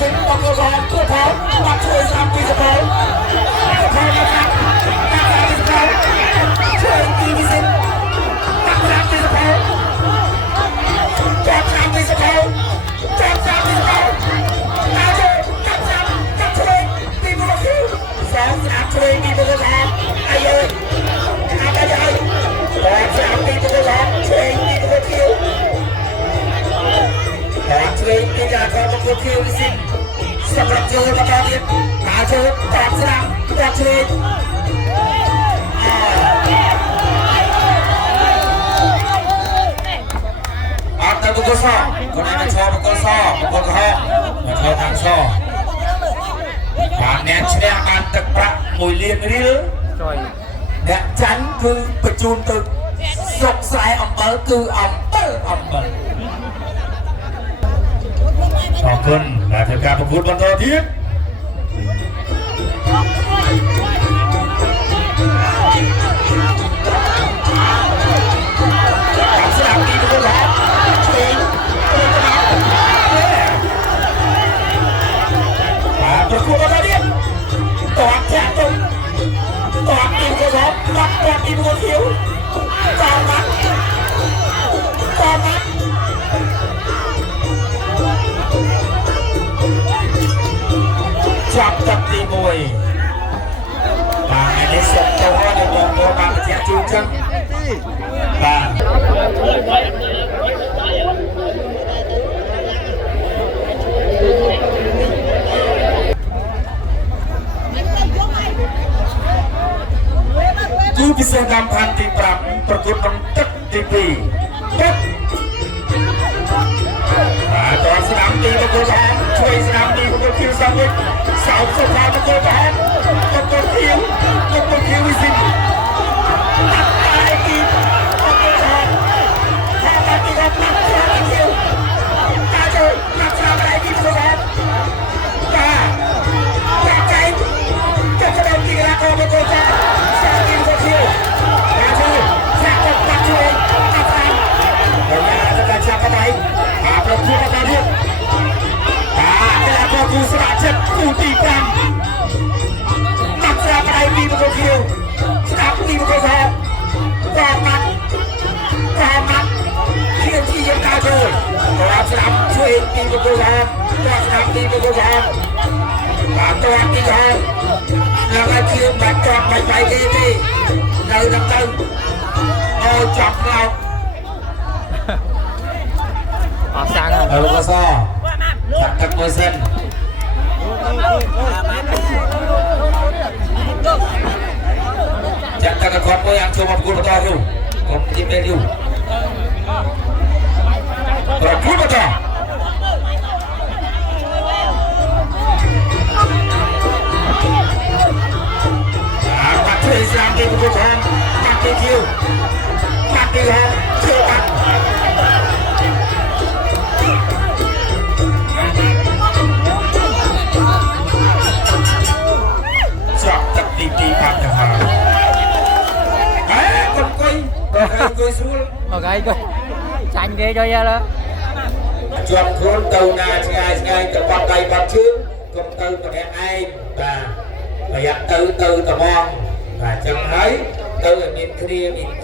สิงต้องกระบอกตัวเขามาช่วยสามปีสะพายสะพายนะครับนักการสะพายช่วยตีวิสิงนักการตีสะพายจอดสามปีสะพายจอดสามปีสะพายนาโจจับสามจับช่วยตีบุกคิวสองสามช่วยตีบุกสามไอ้เอ๋ยอาจารย์ใหญ่สองสามตีบุกสามช่วยตีบุกคิวช่วยตีจากกองบุกคิววิสิงสำหรับโจประกอบยิบนาโจตอบสนามตอบช่วยแต่บุกซ้อคนนั้นชอบบุกซ้อบุกเขามาชอบทางซ้อความแน่นแน่การตะกระมวยเลี้ยงนี่หรือเนี่ยฉันคือประจุนตึกสกสายอำเภอคืออำเภอขอบคุณและเทศกาลประพุทธบรรททิพย์สนามดีทุกคนครับประคุมอะไรเนี่ยต่อแข่งตรงต่อตีมกระสอบรับต่อตีมกระเขียวต่อมัดต่อมัดจับจับตีมวยตาในนี้ส่งตัวในวงตัวมาเสียจูจังตาคือพิเศษกรรมพันธุ์ที่ปรับประกวดน้องตึกทีปีตึกต่อสนามตีประกวดทองช่วยสนามตีประกวดคิวสามวิเสาสุดท้ายประกวดทองประกวดคิววิสิตตัดตายกีประกวดทองถ้ามาตีกับนักชาคิวตาโจนักชาอะไรกีประกวดทองตาใจจะกระโดดตีละกอประกวดทองคิวนาทีแข่งกับตัดช่วยตัดทางเวลาจะได้ชักกระไดหาประตูกระไดเรียบแต่ละประตูสระเช็ดกูตีกันตัดสระกระไดตีประตูคิวสนับตีประตูทองกองนัดเที่ยงที่ยังกาโจสนับช่วยตีประตูทองสนับตีประตูทองตัวตีทองแล้วก็คิวแบบจอดไปที่เราดังตึงเอาจับเราออกสั่งเอาลูกกระซ้อจับกันมวยเส้นจับกันกับคนมวยyang cuma pukul betul tu kompetisi value pukul betul Islam di buku Tuhan, mati kiu, mati lah, cepat. Cepat ditipan dah. Con coi xuống. Ok coi, chanh ghê cho ya đó. Chuột khôn tàu na ngay từ bọc cây bọc trước, con tàu mà cái ai và dặn từ tàu mong. và chẳng thấy từ miền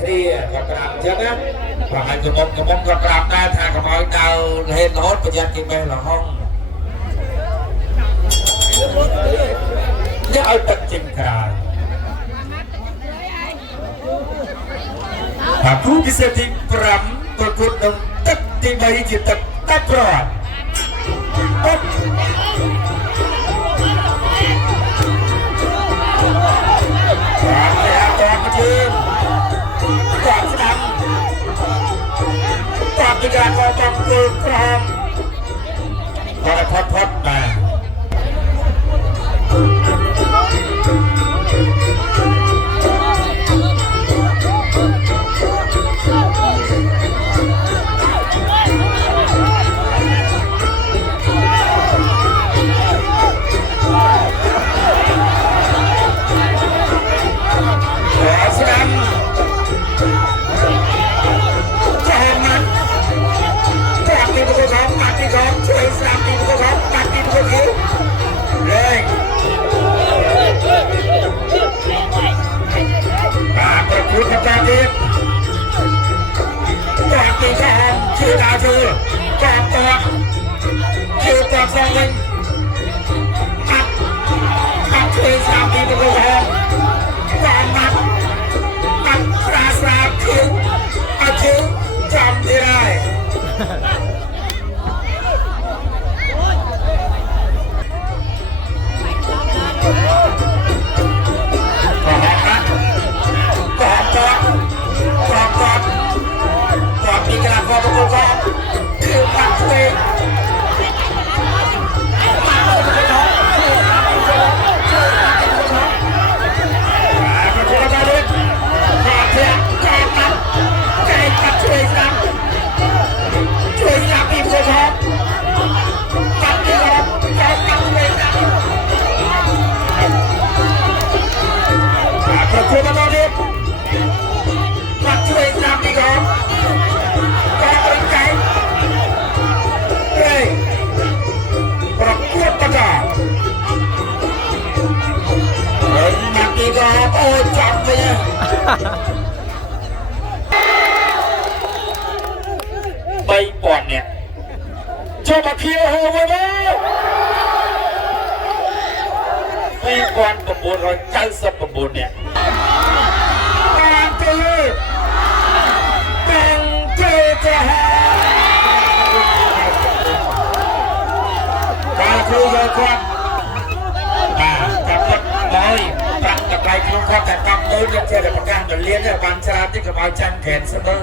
kia còn làm chứ á và hai cái mông còn làm ra thà còn nói tao lên hốt bây giờ thì bên là không nhớ ở tận chim cài và cứ cái xe thì bấm tôi cút đồng tất thì mấy chỉ tất tách rồiก่อนสนามก่อนที่การก่อนคือพร้อมก่อนพอดมาช่วยสามปีก็ครับ ใบปอนเนี่ยโชว์มาเคียวเฮวเลยใบปอนประมูลร้อยเก้าสิบประมูลเนี่ยการเจอเป็นเจอจะหาการเจอเยอะกว่าจับน้อยตั้งแต่ไปคลุ้มข้อแต่กำมือเนี่ยเจอแต่ประการเดี๋ยวเลี้ยงเนี่ยวันชราที่กับเอาจันแขนเสมอ